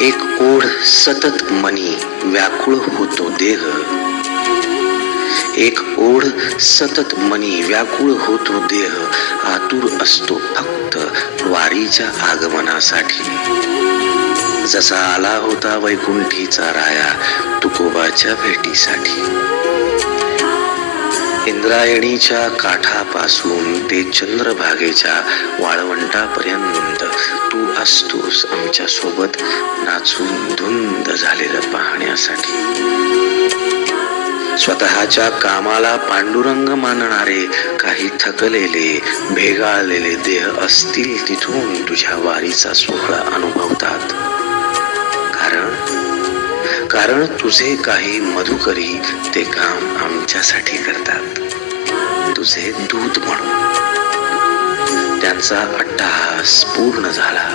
एक ओढ सतत मनी व्याकुळ होतो देह, एक ओढ सतत मनी व्याकुळ होतो देह, आतुर असतो फक्त वारीच्या आगमनासाठी. जसा आला होता वैकुंठीचा राया तुकोबाच्या भेटीसाठी. इंद्रायणीच्या काठापासून ते चंद्रभागेच्या वाळवंटापर्यंत तू असतोस आमच्या सोबत नाचून धुंद झालेलं पाहण्यासाठी. स्वतःच्या कामाला पांडुरंग मानणारे काही थकलेले भेगाळलेले देह असतील तिथून तुझ्या वारीचा सोहळा अनुभवतात. कारण तुझे काही मधुकरी ते काम आमच्यासाठी करतात, तुझे दूत म्हणून. त्यांचा अट्टहास पूर्ण झाला.